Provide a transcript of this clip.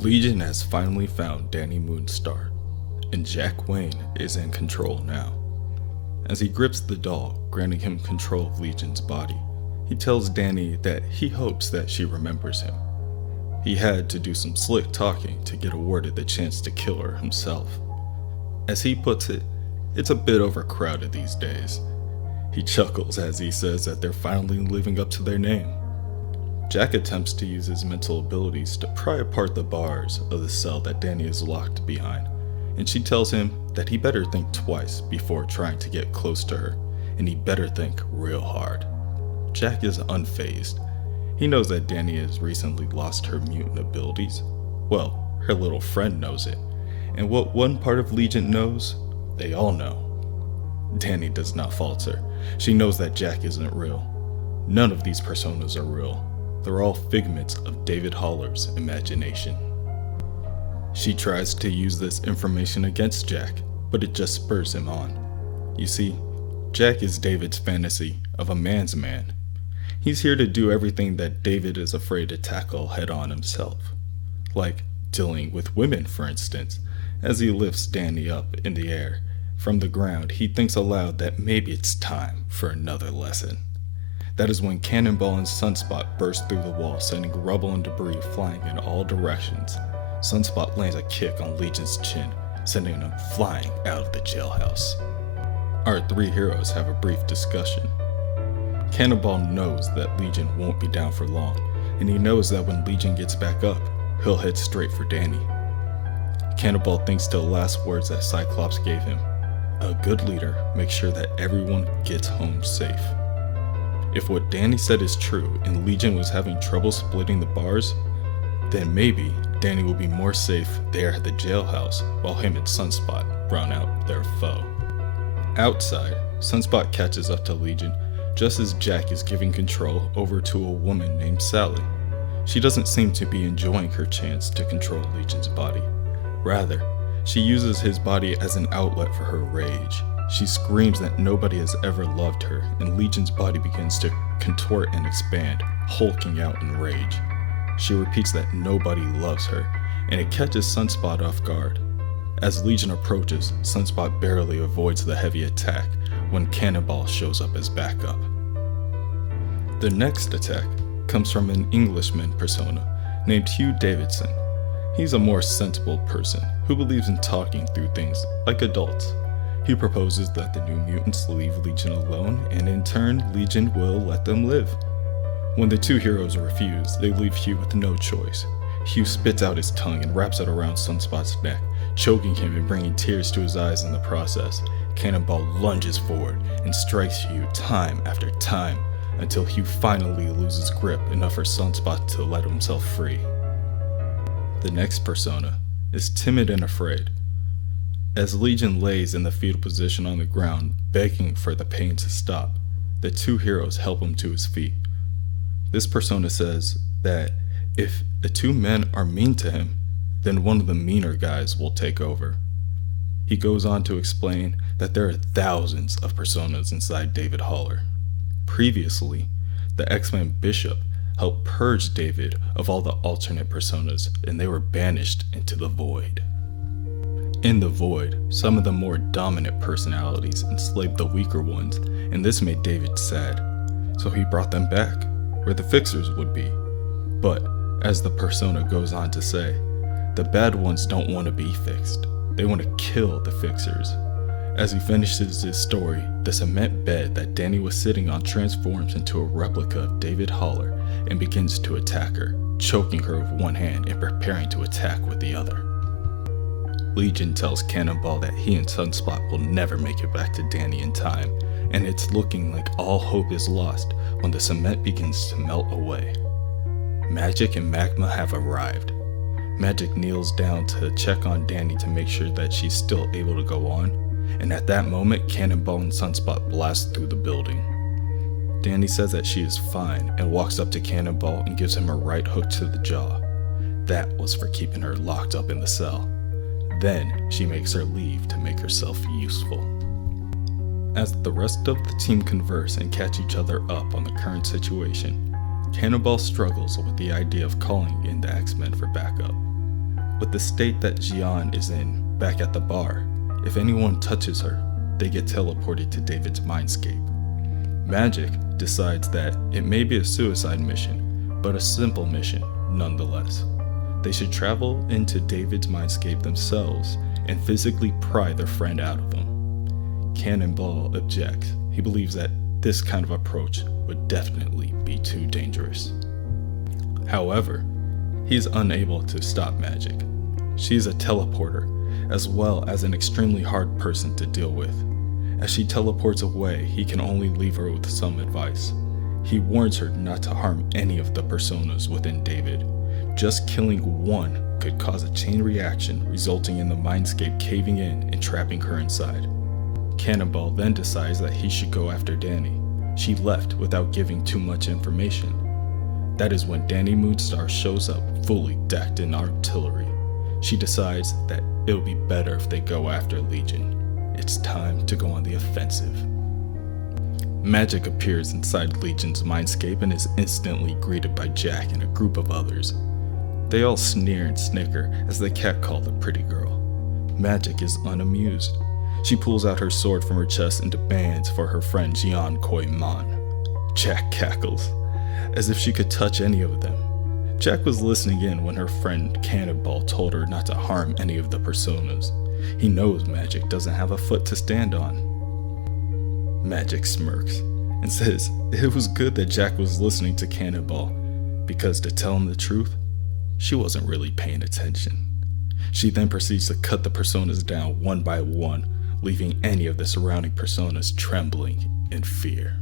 Legion has finally found Danny Moonstar, and Jack Wayne is in control now. As he grips the doll, granting him control of Legion's body, he tells Danny that he hopes that she remembers him. He had to do some slick talking to get awarded the chance to kill her himself. As he puts it, it's a bit overcrowded these days. He chuckles as he says that they're finally living up to their name. Jack attempts to use his mental abilities to pry apart the bars of the cell that Danny is locked behind, and she tells him that he better think twice before trying to get close to her, and he better think real hard. Jack is unfazed. He knows that Danny has recently lost her mutant abilities. Well, her little friend knows it, and what one part of Legion knows, they all know. Danny does not falter. She knows that Jack isn't real. None of these personas are real. They're all figments of David Haller's imagination. She tries to use this information against Jack, but it just spurs him on. You see, Jack is David's fantasy of a man's man. He's here to do everything that David is afraid to tackle head-on himself. Like dealing with women, for instance. As he lifts Danny up in the air from the ground, he thinks aloud that maybe it's time for another lesson. That is when Cannonball and Sunspot burst through the wall, sending rubble and debris flying in all directions. Sunspot lands a kick on Legion's chin, sending him flying out of the jailhouse. Our three heroes have a brief discussion. Cannonball knows that Legion won't be down for long, and he knows that when Legion gets back up, he'll head straight for Danny. Cannonball thinks to the last words that Cyclops gave him. A good leader makes sure that everyone gets home safe. If what Danny said is true and Legion was having trouble splitting the bars, then maybe Danny will be more safe there at the jailhouse while him and Sunspot run out their foe. Outside, Sunspot catches up to Legion just as Jack is giving control over to a woman named Sally. She doesn't seem to be enjoying her chance to control Legion's body. Rather, she uses his body as an outlet for her rage. She screams that nobody has ever loved her, and Legion's body begins to contort and expand, hulking out in rage. She repeats that nobody loves her, and it catches Sunspot off guard. As Legion approaches, Sunspot barely avoids the heavy attack when Cannonball shows up as backup. The next attack comes from an Englishman persona named Hugh Davidson. He's a more sensible person who believes in talking through things like adults. He proposes that the New Mutants leave Legion alone, and in turn, Legion will let them live. When the two heroes refuse, they leave Hugh with no choice. Hugh spits out his tongue and wraps it around Sunspot's neck, choking him and bringing tears to his eyes in the process. Cannonball lunges forward and strikes Hugh time after time until Hugh finally loses grip enough for Sunspot to let himself free. The next persona is timid and afraid. As Legion lays in the fetal position on the ground, begging for the pain to stop, the two heroes help him to his feet. This persona says that if the two men are mean to him, then one of the meaner guys will take over. He goes on to explain that there are thousands of personas inside David Haller. Previously, the X-Men Bishop helped purge David of all the alternate personas, and they were banished into the void. In the void, some of the more dominant personalities enslaved the weaker ones, and this made David sad. So he brought them back, where the fixers would be. But, as the persona goes on to say, the bad ones don't want to be fixed. They want to kill the fixers. As he finishes his story, the cement bed that Danny was sitting on transforms into a replica of David Haller and begins to attack her, choking her with one hand and preparing to attack with the other. Legion tells Cannonball that he and Sunspot will never make it back to Danny in time, and it's looking like all hope is lost when the cement begins to melt away. Magic and Magma have arrived. Magic kneels down to check on Danny to make sure that she's still able to go on, and at that moment, Cannonball and Sunspot blast through the building. Danny says that she is fine and walks up to Cannonball and gives him a right hook to the jaw. That was for keeping her locked up in the cell. Then she makes her leave to make herself useful. As the rest of the team converse and catch each other up on the current situation, Cannonball struggles with the idea of calling in the X-Men for backup. With the state that Jian is in back at the bar, if anyone touches her, they get teleported to David's mindscape. Magic decides that it may be a suicide mission, but a simple mission nonetheless. They should travel into David's mindscape themselves and physically pry their friend out of him. Cannonball objects. He believes that this kind of approach would definitely be too dangerous. However, he is unable to stop Magic. She is a teleporter, as well as an extremely hard person to deal with. As she teleports away, he can only leave her with some advice. He warns her not to harm any of the personas within David. Just killing one could cause a chain reaction, resulting in the mindscape caving in and trapping her inside. Cannonball then decides that he should go after Danny. She left without giving too much information. That is when Danny Moonstar shows up fully decked in artillery. She decides that it would be better if they go after Legion. It's time to go on the offensive. Magic appears inside Legion's mindscape and is instantly greeted by Jack and a group of others. They all sneer and snicker as they catcall the pretty girl. Magic is unamused. She pulls out her sword from her chest and demands for her friend Jian Koi Man. Jack cackles, as if she could touch any of them. Jack was listening in when her friend Cannonball told her not to harm any of the personas. He knows Magic doesn't have a foot to stand on. Magic smirks and says it was good that Jack was listening to Cannonball, because to tell him the truth, she wasn't really paying attention. She then proceeds to cut the personas down one by one, leaving any of the surrounding personas trembling in fear.